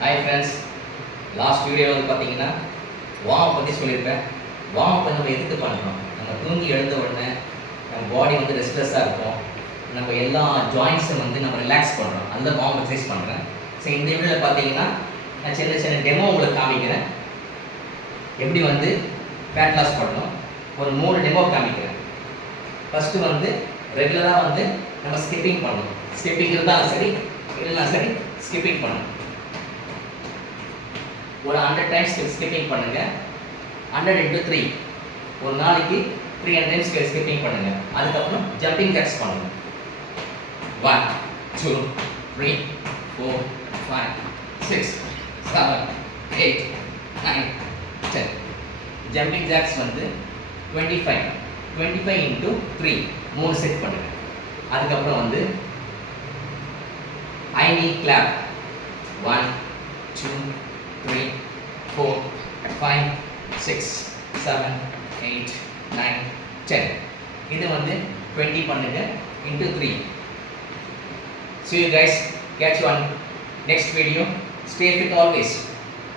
Hi friends, last video வந்து பார்த்தீங்கன்னா warm பற்றி சொல்லியிருப்பேன். வார்ம் நம்ம எதுக்கு பண்ணுறோம்? நம்ம தூங்கி எழுந்த உடனே நம்ம பாடி வந்து ரெஸ்ட்லெஸ்ஸாக இருக்கும், நம்ம எல்லா ஜாயின்ஸும் வந்து நம்ம ரிலாக்ஸ் பண்ணுறோம். அந்த வார்ம் எக்ஸசைஸ் பண்ணுறேன். ஸோ இந்த வீடியோவில் பார்த்தீங்கன்னா நான் சின்ன சின்ன டெமோ உங்களுக்கு காமிக்கிறேன். எப்படி வந்து ஃபேட் லாஸ் பண்ணணும், ஒரு 3 டெமோ காமிக்கிறேன். ஃபஸ்ட்டு வந்து ரெகுலராக வந்து நம்ம ஸ்கிப்பிங் பண்ணணும். ஸ்கிப்பிங் இருந்தாலும் சரி இல்லைனா சரி ஸ்கிப்பிங் பண்ணணும். ஒரு 100 டைம்ஸ் ஸ்கிப்பிங் பண்ணுங்க. 100 into 3 ஒரு நாளைக்கு 300 டைம்ஸ் ஸ்கிப்பிங் பண்ணுங்க. அதுக்கப்புறம் ஜம்பிங் ஜாக்ஸ் பண்ணுங்க. 1 2 3 4 5 6 7 8 9 10. ஜம்பிங் ஜாக்ஸ் வந்து 25 into 3 3 செட் பண்ணுங்க. அதுக்கப்புறம் வந்து high knee clap 1 2 3 4 5 6 7 8 9 10. இது வந்து 20 பண்ணுங்க into 3. See you guys, catch you on next video. Stay fit always.